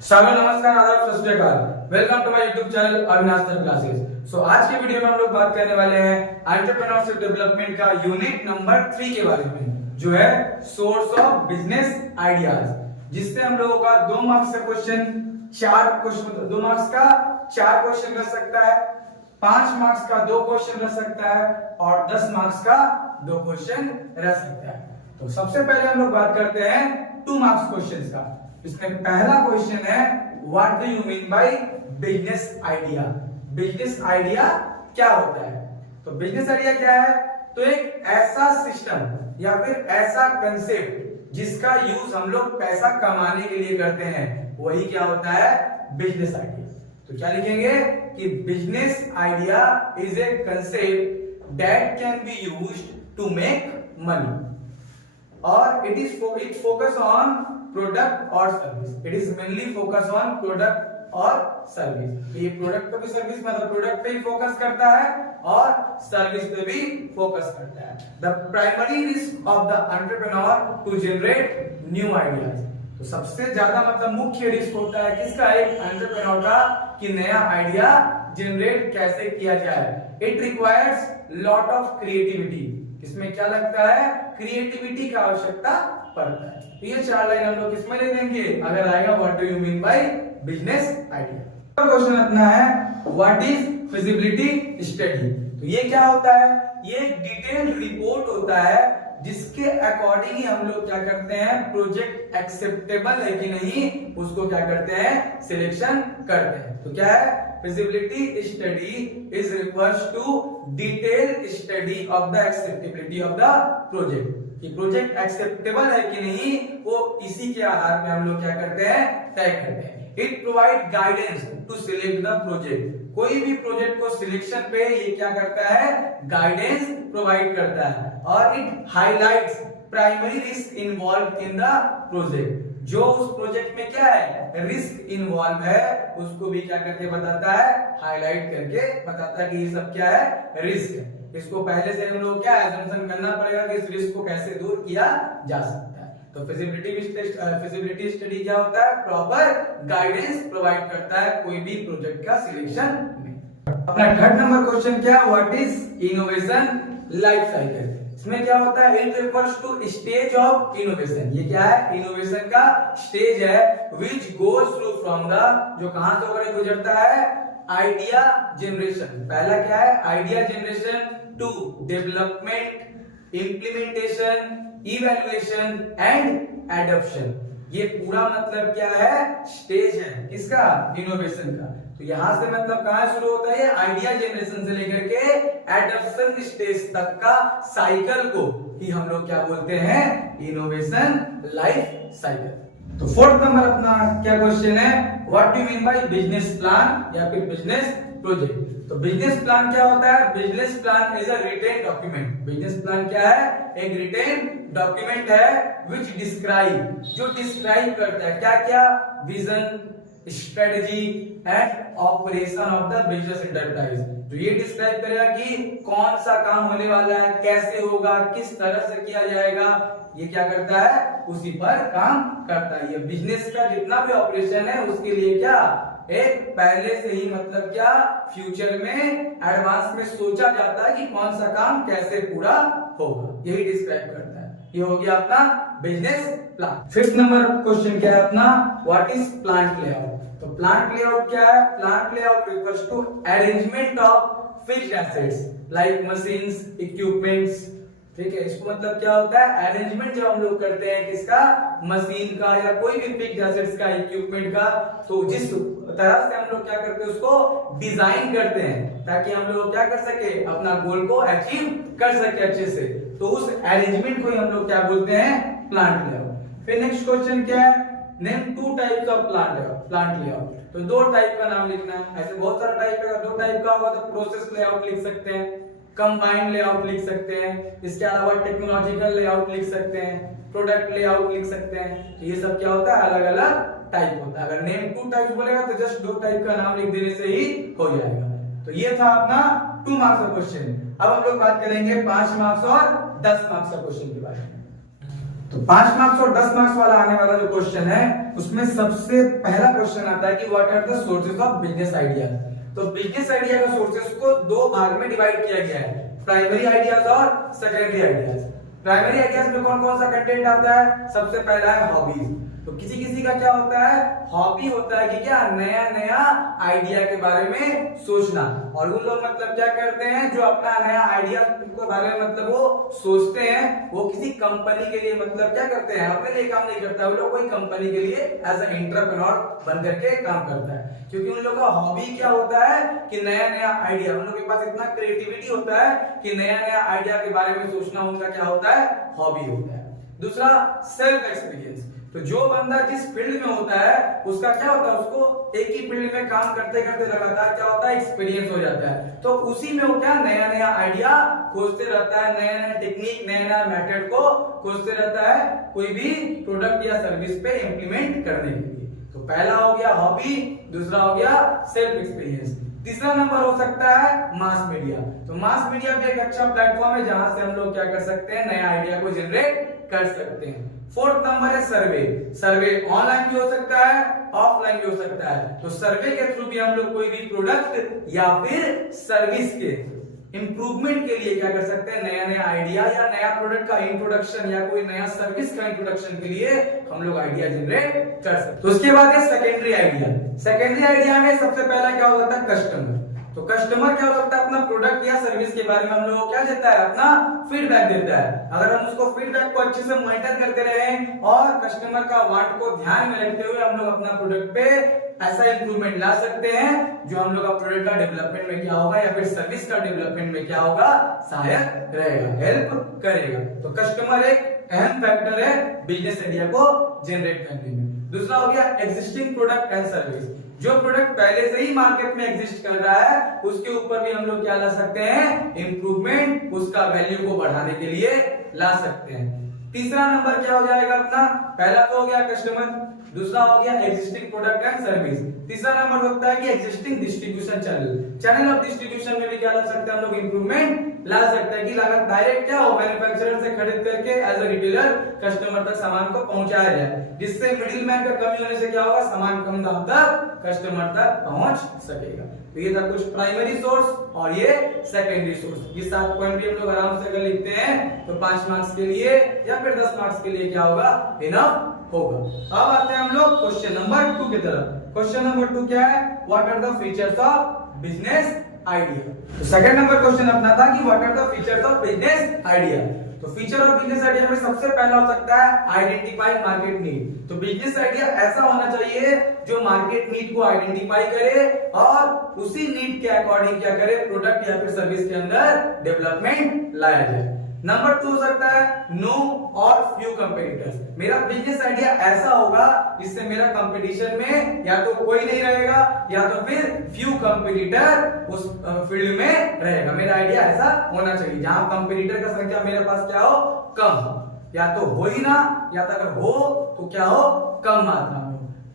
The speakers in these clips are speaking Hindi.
सागर नमस्कार आदाब सत श्री अकाल। Welcome to my YouTube channel Avinash sir classes. आज की वीडियो में हम लोग बात करने वाले हैं एंटरप्रेन्योरशिप डेवलपमेंट का यूनिट नंबर 3 के बारे में, जो है सोर्स ऑफ बिजनेस आइडियाज, जिससे हम लोगों का 2 मार्क्स का क्वेश्चन 2 मार्क्स का 4 क्वेश्चन रह सकता है, 5 मार्क्स का 2 क्वेश्चन रह सकता है और 10 मार्क्स का 2 क्वेश्चन रह सकता है। तो सबसे पहले हम लोग बात करते हैं 2 मार्क्स क्वेश्चन का। इसमें पहला क्वेश्चन है what do you mean by business idea. Business idea क्या होता है? तो बिजनेस आइडिया क्या है? तो एक ऐसा सिस्टम या फिर ऐसा कंसेप्ट जिसका यूज हम लोग पैसा कमाने के लिए करते हैं, वही क्या होता है? Business idea. तो क्या लिखेंगे कि business idea is a concept that can be used to make money और इट फोकस ऑन प्रोडक्ट और service. It is mainly focus on product और सर्विस। ये प्रोडक्ट पे भी सर्विस, मतलब प्रोडक्ट पे भी फोकस करता है और सर्विस पे भी फोकस करता है। The primary risk of the entrepreneur to generate new ideas. तो सबसे ज्यादा मतलब मुख्य रिस्क होता है किसका? एक एंटरप्रेन्योर का, कि नया आइडिया जनरेट कैसे किया जाए। It requires lot of creativity. इसमें क्या लगता है? क्रिएटिविटी का आवश्यकता पड़ता है। तो ये 4 लाइन हम लोग किसमें ले लेंगे अगर आएगा what do you mean by business idea. Question अपना है व्हाट इज फिजिबिलिटी स्टडी। तो ये क्या होता है? ये एक डिटेल्ड रिपोर्ट होता है जिसके अकॉर्डिंग ही हम लोग क्या करते हैं, प्रोजेक्ट एक्सेप्टेबल है कि नहीं उसको क्या करते हैं, सिलेक्शन करते हैं। तो क्या है? feasibility study is refers to detailed study of the acceptability of the project। कि प्रोजेक्ट एक्सेप्टेबल है कि नहीं वो इसी के आधार पे हम लोग क्या करते हैं, तय करते हैं। It provide guidance to select the project. कोई भी प्रोजेक्ट को सिलेक्शन पे ये क्या करता है, गाइडेंस प्रोवाइड करता है। और it highlights primary risk involve in the project. जो उस प्रोजेक्ट में क्या है, रिस्क इन्वॉल्व है, उसको भी क्या करके बताता है, हाईलाइट करके बताता है कि ये सब क्या है, रिस्क है। इसको पहले से हम लोग क्या एजम्पशन करना पड़ेगा कि इस रिस्क को कैसे दूर किया जा सकता है। तो फिजिबिलिटी स्टडी क्या होता है? प्रॉपर गाइडेंस प्रोवाइड करता है कोई भी प्रोजेक्ट का सिलेक्शन में। अपना 3rd नंबर क्वेश्चन क्या है? What is innovation life cycle. इसमें क्या होता है? It refers to stage of innovation. ये क्या है? इनोवेशन का स्टेज है which goes through from the, जो कहां से होकर गुजरता है, आइडिया जनरेशन। पहला क्या है? Idea generation to development, implementation, evaluation and adoption. ये पूरा मतलब क्या है, स्टेज है किसका, इनोवेशन का। तो यहां से मतलब कहां शुरू होता है, आइडिया जनरेशन से लेकर के एडॉप्शन स्टेज तक का साइकिल को ही हम लोग क्या बोलते हैं, इनोवेशन लाइफ साइकिल। तो 4th नंबर अपना क्या क्वेश्चन है, what do you mean by business plan या फिर बिजनेस प्रोजेक्ट। तो बिजनेस प्लान क्या होता है? Business plan is a written document. Business plan क्या है? एक रिटेन डॉक्यूमेंट है which describe, जो डिस्क्राइब करता है क्या क्या, vision, strategy and operation of the business enterprise. जो ये डिस्क्राइब करेगा कि कौन सा काम होने वाला है, कैसे होगा, किस तरह से किया जाएगा, ये क्या करता है, उसी पर काम करता है। ये बिजनेस का जितना भी ऑपरेशन है उसके लिए क्या, एक पहले से ही मतलब क्या, फ्यूचर में एडवांस में सोचा जाता है कि कौन सा काम कैसे पूरा होगा, यही डिस्क्राइब करता है। ये हो गया अपना business plan. 5th number question क्या है अपना, व्हाट इज प्लांट लेआउट। तो प्लांट लेआउट क्या है? Plant layout refers to arrangement of fixed assets like machines, equipments. ठीक है, इसको मतलब क्या होता है, अरेंजमेंट जब हम लोग करते हैं किसका, मशीन का या कोई भी फिक्स्ड एसेट्स का, इक्विपमेंट का, तो जिस तरह से हम लोग क्या करते हैं उसको डिजाइन करते हैं ताकि हम लोग क्या कर सके, अपना गोल को अचीव कर सके अच्छे से। तो उस अरेंजमेंट को ही हम लोग क्या बोलते हैं, प्लांट लेआउट। फिर नेक्स्ट क्वेश्चन क्या है, name 2 types of plant layout. तो 2 टाइप का नाम लिखना है। ऐसे बहुत सारा टाइप है, 2 टाइप का होगा तो प्रोसेस लेआउट लिख सकते हैं, कंबाइंड लेआउट लिख सकते हैं, इसके अलावा टेक्नोलॉजिकल लेआउट लिख सकते हैं, प्रोडक्ट लेआउट लिख सकते हैं। तो ये सब क्या होता है, अलग अलग टाइप होता है। अगर नेम 2 टाइप्स बोलेगा तो जस्ट 2 टाइप का नाम लिख देने से ही हो जाएगा। तो ये था अपना 2 मार्क्स का क्वेश्चन। अब हम लोग बात करेंगे 5 मार्क्स और 10 मार्क्स का क्वेश्चन के बारे में। तो 5 मार्क्स और 10 मार्क्स वाला आने वाला जो क्वेश्चन है उसमें सबसे पहला क्वेश्चन आता है कि what are the sources of business idea. तो बिजनेस आइडिया का सोर्सेज को दो भाग में डिवाइड किया गया है, प्राइमरी आइडियाज और सेकेंडरी आइडियाज। प्राइमरी आइडियाज में कौन कौन सा कंटेंट आता है? सबसे पहला है हॉबीज। तो किसी किसी का क्या होता है? हॉबी होता है कि क्या नया नया आइडिया के बारे में सोचना। और उन लोग मतलब क्या करते हैं, जो अपना नया आइडिया के बारे में मतलब वो सोचते हैं, वो किसी कंपनी के लिए मतलब क्या करते हैं, अपने लिए काम नहीं करता, वो लोग कोई कंपनी के लिए एज ए एंटरप्रेन्योर बन करके काम करता है। क्योंकि उन लोगों का हॉबी क्या होता है कि नया नया आइडिया, उन लोगों के पास इतना क्रिएटिविटी होता है कि नया नया आइडिया के बारे में सोचना उनका क्या होता है? हॉबी होता है। दूसरा सेल्फ एक्सपीरियंस। तो जो बंदा जिस फील्ड में होता है उसका क्या होता है, उसको एक ही फील्ड में काम करते करते लगातार क्या होता है? एक्सपीरियंस हो जाता है। तो उसी में वो क्या नया नया आइडिया खोजते रहता है, नया नया टेक्निक, नया नया मेथड को खोजते रहता है कोई भी प्रोडक्ट या सर्विस पे इंप्लीमेंट करने के लिए। तो पहला हो गया हॉबी, दूसरा हो गया सेल्फ एक्सपीरियंस। तीसरा नंबर हो सकता है मास मीडिया। तो मास मीडिया भी एक अच्छा प्लेटफॉर्म है जहां से हम लोग क्या कर सकते हैं, नया आइडिया को जनरेट कर सकते हैं। फोर्थ नंबर है सर्वे। सर्वे ऑनलाइन भी हो सकता है, ऑफलाइन भी हो सकता है। तो सर्वे के थ्रू भी हम लोग कोई भी प्रोडक्ट या फिर सर्विस के इंप्रूवमेंट के लिए क्या कर सकते हैं, नया नया आइडिया या नया प्रोडक्ट का इंट्रोडक्शन या कोई नया सर्विस का इंट्रोडक्शन के लिए हम लोग आइडिया जनरेट कर सकते हैं। तो उसके बाद है सेकेंडरी आइडिया। सेकेंडरी आइडिया में सबसे पहला क्या हो सकता है? कस्टमर। तो कस्टमर क्या हो सकता है, अपना प्रोडक्ट या सर्विस के बारे में हम लोग को क्या देता है, अपना फीडबैक देता है। अगर हम उसको फीडबैक को अच्छे से मॉनिटर करते रहे और कस्टमर का वांट को ध्यान में रखते हुए हम लोग अपना प्रोडक्ट पे ऐसा इंप्रूवमेंट ला सकते हैं जो हम लोग का प्रोडक्ट का डेवलपमेंट में क्या होगा या फिर सर्विस का डेवलपमेंट में क्या होगा, सहायक रहेगा, हेल्प करेगा। तो कस्टमर एक अहम फैक्टर है बिजनेस आइडिया को जनरेट करने में। दूसरा हो गया एग्जिस्टिंग प्रोडक्ट एंड सर्विस। जो प्रोडक्ट पहले से ही मार्केट में एग्जिस्ट कर रहा है उसके ऊपर भी हम लोग क्या ला सकते हैं, इंप्रूवमेंट, उसका वैल्यू को बढ़ाने के लिए ला सकते हैं। तीसरा नंबर क्या हो जाएगा अपना? पहला तो हो गया कस्टमर, दूसरा हो गया एग्जिस्टिंग प्रोडक्ट एंड सर्विस, तीसरा नंबर होता है कि existing distribution channel. Channel of distribution में भी क्या ला सकते हैं हम लोग, इंप्रूवमेंट ला सकते हैं कि लागत डायरेक्ट क्या हो, मैन्युफैक्चरर से खरीद करके एज अ रिटेलर कस्टमर तक सामान को पहुंचाया जाए, जिससे मिडिल मैन का कमी होने से क्या होगा, सामान कम दाम तक कस्टमर तक पहुंच सकेगा। तो ये था कुछ प्राइमरी सोर्स और ये सेकेंडरी सोर्स। ये 7 पॉइंट भी हम लोग आराम से अगर लिखते हैं तो 5 मार्क्स के लिए या फिर 10 मार्क्स के लिए क्या होगा, इनफ होगा। अब आते हैं हम लोग क्वेश्चन नंबर 2 की तरफ। क्वेश्चन नंबर 2 क्या है? What are the features of business idea. तो सेकंड नंबर क्वेश्चन अपना था कि what are the features of business idea. तो फीचर ऑफ बिजनेस आइडिया में सबसे पहला हो सकता है आइडेंटिफाई मार्केट नीड। तो बिजनेस आइडिया ऐसा होना चाहिए जो मार्केट नीड को आइडेंटिफाई करे और उसी नीड के अकॉर्डिंग क्या करे, प्रोडक्ट या फिर सर्विस के अंदर डेवलपमेंट लाया जाए। नंबर 2 हो सकता है नो और फ्यू कंपटीटर्स। मेरा बिजनेस आइडिया ऐसा होगा जिससे मेरा कंपटीशन में या तो कोई नहीं रहेगा या तो फिर फ्यू कंपटीटर उस फील्ड में रहेगा। मेरा आइडिया ऐसा होना चाहिए जहां कंपटीटर का संख्या मेरे पास क्या हो, कम हो, या तो हो ही ना, या तो अगर हो तो क्या हो, कम मात्रा में।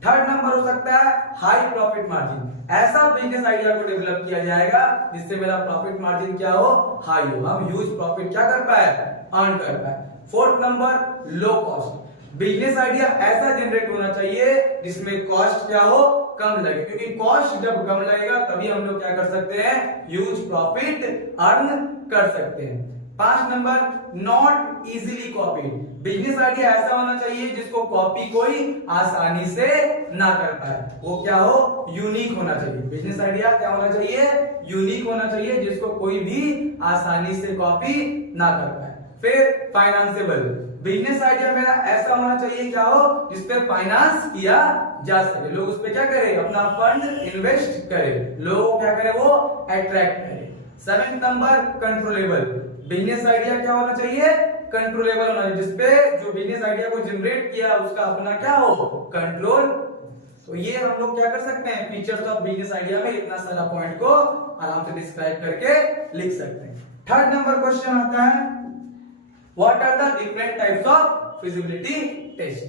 थर्ड नंबर हो सकता है हाई प्रॉफिट मार्जिन। ऐसा बिजनेस आइडिया को डेवलप किया जाएगा जिससे मेरा प्रॉफिट मार्जिन क्या हो, हाई हो, हम ह्यूज प्रॉफिट क्या कर पाए, अर्न कर पाए। Fourth number low cost. Business idea ऐसा जनरेट होना चाहिए जिसमें कॉस्ट क्या हो, कम लगे, क्योंकि कॉस्ट जब कम लगेगा तभी हम लोग क्या कर सकते हैं, ह्यूज प्रॉफिट अर्न कर सकते हैं। 5 number not easily copied. Business idea ऐसा होना चाहिए जिसको कॉपी कोई आसानी से ना कर पाए, वो क्या हो, यूनिक होना चाहिए। बिजनेस आइडिया क्या होना चाहिए, यूनिक होना चाहिए जिसको कोई भी आसानी से कॉपी ना कर पाए। फिर फाइनेंसिबल। बिजनेस आइडिया मेरा ऐसा होना चाहिए क्या हो, जिसपे फाइनेंस किया जा सके, लोग उस पे क्या करें, अपना फंड इन्वेस्ट करें, लोग क्या करें, वो अट्रैक्ट करें। 7 नंबर कंट्रोलेबल। बिजनेस आइडिया क्या होना चाहिए, कंट्रोलेबल होना चाहिए, जिसपे जो बिजनेस आइडिया को जनरेट किया उसका अपना क्या हो, कंट्रोल। तो ये हम लोग क्या कर सकते हैं, फीचर्स ऑफ बिजनेस आइडिया में इतना सारा पॉइंट को आराम से डिस्क्राइब करके लिख सकते हैं। थर्ड नंबर क्वेश्चन आता है what are the different types of feasibility test.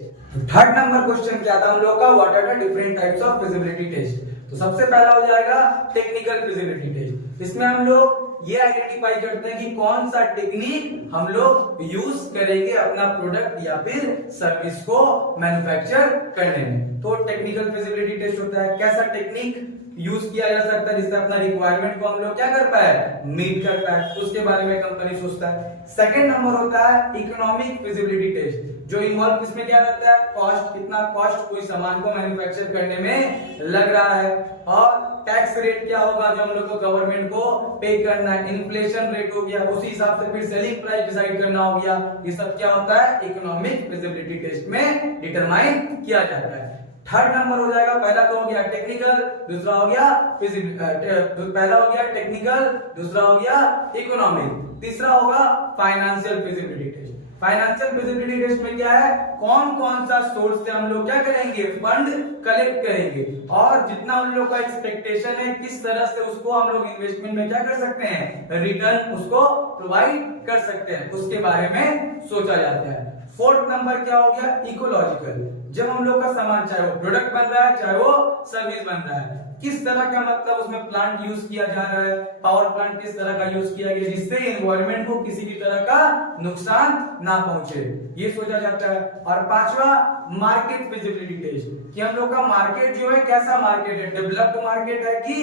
Third number question क्या था हम लोग का, what are the different types of feasibility test. तो सबसे पहला हो जाएगा टेक्निकल फिजिबिलिटी टेस्ट। इसमें हम लोग ये आइडेंटिफाई करते हैं कि कौन सा टेक्निक हम लोग यूज करेंगे अपना प्रोडक्ट या फिर सर्विस को मैन्युफैक्चर करने में। तो टेक्निकल फिजिबिलिटी टेस्ट होता है, कैसा टेक्निक यूज किया जा सकता है जिससे अपना रिक्वायरमेंट को हम लोग क्या कर पाए, मीट कर पाए, उसके बारे में कंपनी सोचता है। सेकंड नंबर होता है इकोनॉमिक फिजिबिलिटी टेस्ट, जो इन्वॉल्व इसमें क्या रहता है, कॉस्ट, कितना कॉस्ट कोई सामान को मैन्युफैक्चर करने में लग रहा है, और टैक्स रेट क्या होगा जो हम लोग को गवर्नमेंट को पे करना है, इन्फ्लेशन रेट हो गया, उसी हिसाब से फिर सेलिंग प्राइस डिसाइड करना हो गया। ये सब क्या होता है, इकोनॉमिक फिजिबिलिटी टेस्ट में डिटरमाइन किया जाता है। थर्ड नंबर हो जाएगा, पहला तो हो गया टेक्निकल, दूसरा हो गया पहला हो गया टेक्निकल, दूसरा हो गया इकोनॉमिक, तीसरा होगा financial feasibility test. Financial feasibility test में क्या है, कौन कौन सा सोर्स से हम लोग क्या करेंगे, फंड कलेक्ट करेंगे, और जितना उन लोग का एक्सपेक्टेशन है किस तरह से उसको हम लोग इन्वेस्टमेंट में क्या कर सकते हैं, रिटर्न उसको प्रोवाइड कर सकते हैं, उसके बारे में सोचा जाता है। फोर्थ नंबर क्या हो गया, इकोलॉजिकल, जब हम लोग का सामान चाहे वो प्रोडक्ट बन रहा है चाहे वो सर्विस बन रहा है, किस तरह का मतलब उसमें प्लांट यूज किया जा रहा है, पावर प्लांट किस तरह का यूज किया गया जिससे एनवायरनमेंट को किसी भी तरह का नुकसान ना पहुंचे, ये सोचा जाता है। और पांचवा मार्केट फिजिबिलिटी टेस्ट, कि हम लोग का मार्केट जो है कैसा मार्केट है, डेवलप्ड मार्केट है कि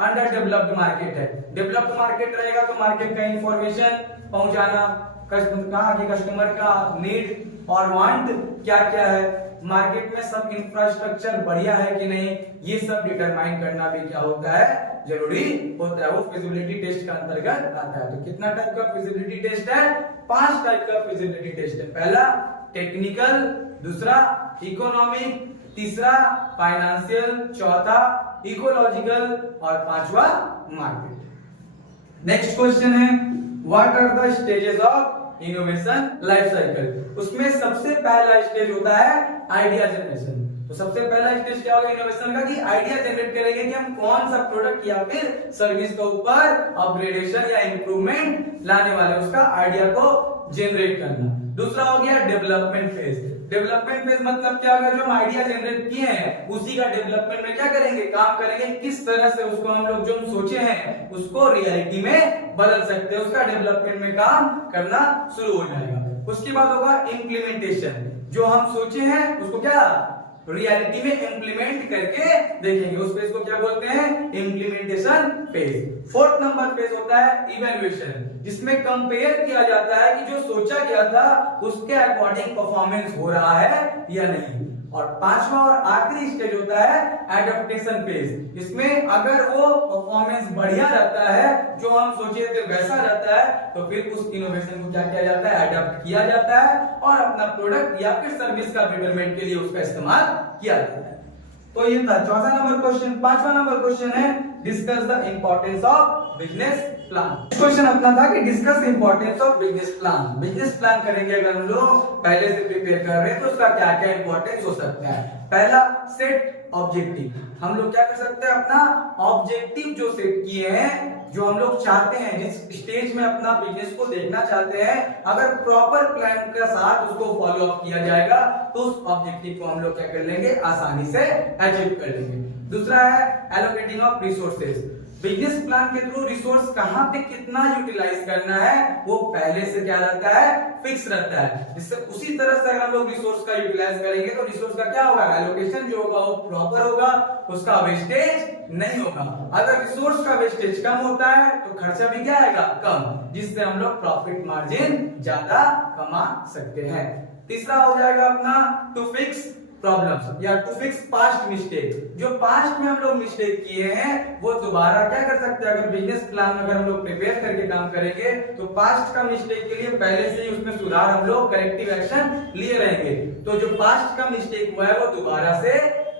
अंडर डेवलप्ड मार्केट है। डेवलप्ड मार्केट रहेगा तो मार्केट का इंफॉर्मेशन पहुंचाना, कस्टमर का नीड और वांट क्या क्या है, मार्केट में सब इंफ्रास्ट्रक्चर बढ़िया है कि नहीं, ये सब डिटरमाइन करना भी क्या होता है, जरूरी होता है, वो फिजिबिलिटी टेस्ट का अंतर्गत आता है। तो कितना टाइप का फिजिबिलिटी टेस्ट है, 5 टाइप का फिजिबिलिटी टेस्ट है। पहला टेक्निकल, दूसरा इकोनॉमिक, तीसरा फाइनेंशियल, चौथा इकोलॉजिकल और पांचवा मार्केट। नेक्स्ट क्वेश्चन है, what are the stages of innovation life cycle. उसमें सबसे पहला स्टेज होता है आइडिया जनरेशन। तो सबसे पहला स्टेज क्या होगा इनोवेशन का, कि आइडिया जनरेट करेंगे कि हम कौन सा प्रोडक्ट या फिर सर्विस के ऊपर अपग्रेडेशन या इंप्रूवमेंट लाने वाले, उसका आइडिया को जनरेट करना। दूसरा हो गया डेवलपमेंट फेज। डेवलपमेंट फेज मतलब क्या होगा, जो हम आइडिया जनरेट किए हैं उसी का डेवलपमेंट में क्या करेंगे, काम करेंगे, किस तरह से उसको हम लोग जो सोचे हैं उसको रियलिटी में बदल सकते हैं, उसका डेवलपमेंट में काम करना शुरू हो जाएगा। उसके बाद होगा इम्प्लीमेंटेशन, जो हम सोचे हैं उसको क्या रियलिटी में इंप्लीमेंट करके देखेंगे, उस फेज को क्या बोलते हैं, implementation phase. Fourth number phase होता है इवैल्यूएशन, जिसमें कंपेयर किया जाता है कि जो सोचा गया था उसके अकॉर्डिंग परफॉर्मेंस हो रहा है या नहीं। और पांचवा और आखिरी स्टेज होता है एडेप्टेशन फेज, इसमें अगर वो परफॉर्मेंस बढ़िया रहता है, जो हम सोचे थे वैसा रहता है, तो फिर उस इनोवेशन को क्या किया जाता है, अडॉप्ट किया जाता है और अपना प्रोडक्ट या फिर सर्विस का बेटरमेंट के लिए उसका इस्तेमाल किया जाता है। तो ये था चौथा नंबर क्वेश्चन। पांचवा नंबर क्वेश्चन है discuss the importance of business plan. Question अपना था कि discuss importance of business plan. Business plan करेंगे अगर हम लोग पहले से प्रिपेयर कर रहे हैं तो उसका क्या क्या इंपॉर्टेंस हो सकता है। पहला, सेट ऑब्जेक्टिव। हम लोग क्या कर सकते हैं, अपना ऑब्जेक्टिव जो सेट किए हैं, जो हम लोग चाहते हैं, जिस स्टेज में अपना बिजनेस को देखना चाहते हैं, अगर प्रॉपर प्लान के साथ उसको फॉलो अप किया जाएगा तो उस ऑब्जेक्टिव को हम लोग क्या कर लेंगे, आसानी से अचीव कर लेंगे। दूसरा है allocating of resources. Business plan के थ्रू रिसोर्स कहां पे कितना यूटिलाइज करना है वो पहले से क्या रहता है, फिक्स रहता है, जिससे उसी तरह से अगर हम लोग रिसोर्स का यूटिलाइज करेंगे तो रिसोर्स का क्या होगा, एलोकेशन जो होगा वो प्रॉपर होगा, उसका वेस्टेज नहीं होगा। अगर रिसोर्स का वेस्टेज कम होता है तो खर्चा भी क्या आएगा, कम, जिससे हम लोग प्रॉफिट मार्जिन ज्यादा कमा सकते हैं। तीसरा हो जाएगा अपना टू फिक्स प्रॉब्लम्स या टू फिक्स पास्ट मिस्टेक। जो पास्ट में हम लोग मिस्टेक किए हैं वो दोबारा क्या कर सकते हैं, अगर बिजनेस प्लान अगर हम लोग प्रिपेयर करके काम करेंगे तो पास्ट का मिस्टेक के लिए पहले से ही उसमें सुधार हम लोग करेक्टिव एक्शन लिए रहेंगे, तो जो पास्ट का मिस्टेक हुआ है वो दोबारा से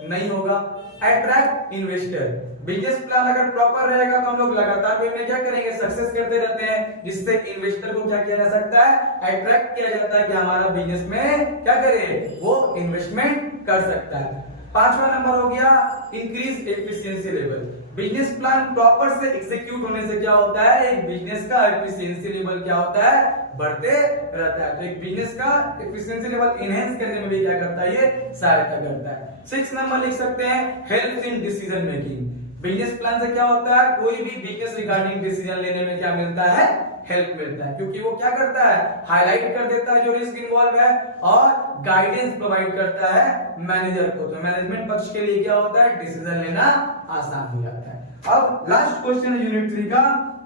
नहीं होगा। Attract investor. बिजनेस प्लान अगर प्रॉपर रहेगा तो हम लोग लगातार वे में क्या करेंगे, सक्सेस करते रहते हैं, जिससे इन्वेस्टर को क्या किया जा सकता है, अट्रैक्ट किया जाता है कि हमारा बिजनेस में क्या करे, वो इन्वेस्टमेंट कर सकता है। पांचवा नंबर हो गया increase efficiency level. Business plan proper से एग्जीक्यूट होने से क्या होता है, एक बिजनेस का एफिशिएंसी लेवल क्या होता है, बढ़ते रहता है। तो एक बिजनेस का एफिशिएंसी लेवल इनहेंस करने में भी क्या करता है, ये सहायता करता है। 6 नंबर लिख सकते हैं help in decision making. Business plan से क्या होता है, कोई भी बिजनेस रिगार्डिंग डिसीजन लेने में क्या मिलता है, हेल्प मिलता है, क्योंकि वो क्या करता है, हाईलाइट कर देता है जो रिस्क इन्वॉल्व है और गाइडेंस प्रोवाइड करता है मैनेजर को। तो मैनेजमेंट पक्ष के लिए क्या होता है, डिसीजन लेना आसान हो जाता है। अब लास्ट क्वेश्चन है यूनिट 3 का,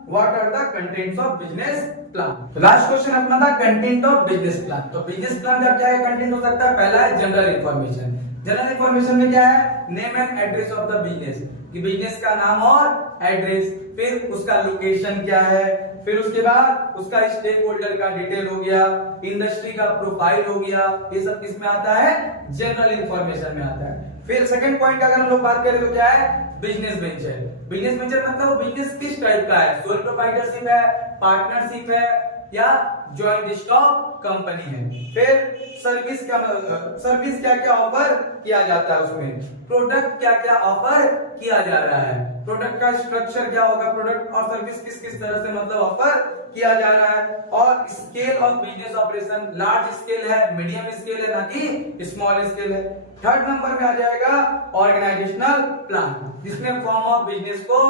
what are the contents of business plan. तो लास्ट क्वेश्चन अपना था कंटेंट ऑफ बिजनेस प्लान। तो बिजनेस प्लान का क्या है कंटेंट हो सकता है, पहला है जनरल इंफॉर्मेशन। जनरल इंफॉर्मेशन में क्या है, name and address of the business, कि बिजनेस का नाम और एड्रेस, फिर उसका लोकेशन क्या है, फिर उसके बाद उसका स्टेक होल्डर का डिटेल हो गया, इंडस्ट्री का प्रोफाइल हो गया, ये सब किसमें आता है, जनरल इंफॉर्मेशन में आता है। फिर सेकंड पॉइंट का अगर हम लोग बात करें तो क्या है, बिजनेस वेंचर। बिजनेस वेंचर मतलब वो बिजनेस किस टाइप का है, सोल प्रोप्राइटरशिप है, पार्टनरशिप है या जॉइंट स्टॉक कंपनी है। फिर सर्विस क्या क्या ऑफर किया जाता है, उसमें प्रोडक्ट क्या क्या ऑफर किया जा रहा है, प्रोडक्ट का स्ट्रक्चर क्या होगा, प्रोडक्ट और सर्विस किस किस तरह से मतलब ऑफर किया जा रहा है, और scale of business operation, large scale है, मीडियम स्केल है, ना कि स्मॉल स्केल है। थर्ड नंबर में आ जाएगा ऑर्गेनाइजेशनल प्लान, जिसमें फॉर्म ऑफ बिजनेस को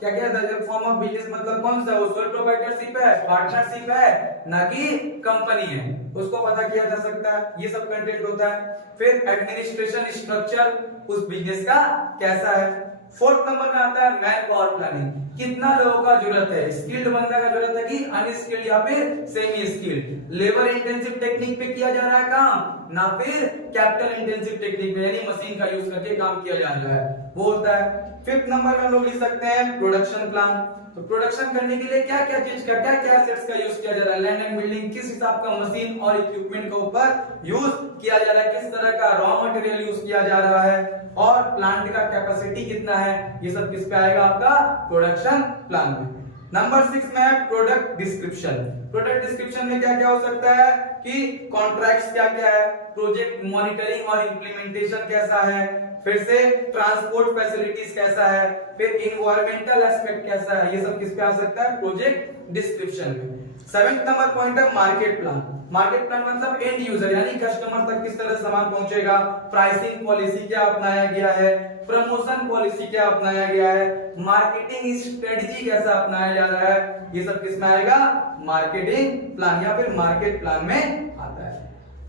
क्या क्या है, फॉर्म ऑफ बिजनेस मतलब कौन सा, वो सोल प्रोप्राइटरशिप है, पार्टनरशिप है, ना कि कंपनी है, उसको पता किया जा सकता है, ये सब कंटेंट होता है। फिर एडमिनिस्ट्रेशन स्ट्रक्चर उस बिजनेस का कैसा है। फोर्थ नंबर में आता है मैन पावर प्लानिंग, कितना लोगों का जरूरत है, स्किल्ड बंदा का जरूरत है कि अनस्किल्ड या फिर semi skilled, labour intensive technique पे किया जा रहा है काम, ना फिर कैपिटल इंटेंसिव टेक्निक में यानी मशीन का यूज करके काम किया जा रहा है, वो होता है। फिफ्थ नंबर में हम लोग लिख सकते हैं प्रोडक्शन प्लान। तो प्रोडक्शन करने के लिए क्या क्या चीज का क्या क्या एसेट्स का यूज किया जा रहा है, लैंड एंड बिल्डिंग, किस हिसाब का मशीन और इक्विपमेंट का ऊपर यूज किया जा रहा है, किस तरह का रॉ मटेरियल यूज किया जा रहा है, और प्लांट का कैपेसिटी कितना है, ये सब किस पे आएगा आपका प्रोडक्शन प्लान में। नंबर 6 में है प्रोडक्ट डिस्क्रिप्शन। प्रोडक्ट डिस्क्रिप्शन में क्या क्या हो सकता है कि कॉन्ट्रैक्ट्स क्या क्या है, प्रोजेक्ट मॉनिटरिंग और इंप्लीमेंटेशन कैसा है, फिर से ट्रांसपोर्ट फैसिलिटीज कैसा है, फिर इन्वायरमेंटल एस्पेक्ट कैसा है, ये सब किस पे आ सकता है, प्रोजेक्ट डिस्क्रिप्शन में। 7th नंबर पॉइंट है मार्केट प्लान। मार्केट प्लान मतलब एंड यूजर यानी कस्टमर तक किस तरह से सामान पहुंचेगा, प्राइसिंग पॉलिसी क्या अपनाया गया है, प्रमोशन पॉलिसी क्या अपनाया गया है, मार्केटिंग स्ट्रेटजी कैसा अपनाया जा रहा है, ये सब किसमें आएगा, मार्केटिंग प्लान या फिर मार्केट प्लान में आता है।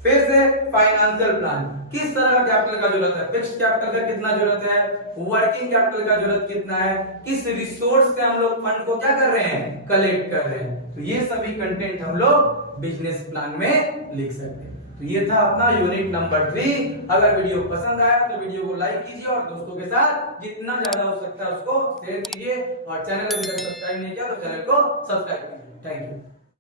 फिर से फाइनेंशियल प्लान, किस तरह का कैपिटल का जरूरत है, फिक्स्ड कैपिटल का कितना जरूरत है, वर्किंग कैपिटल का जरूरत कितना है, किस रिसोर्स से हम लोग फंड को क्या कर रहे हैं, कलेक्ट कर रहे हैं। तो ये सभी कंटेंट हम लोग बिजनेस प्लान में लिख सकते हैं। तो ये था अपना यूनिट नंबर 3। अगर वीडियो पसंद आया तो वीडियो को लाइक कीजिए और दोस्तों के साथ जितना ज्यादा हो सकता है उसको शेयर कीजिए, और चैनल अभी तक सब्सक्राइब नहीं किया तो चैनल को सब्सक्राइब कीजिए। Thank you.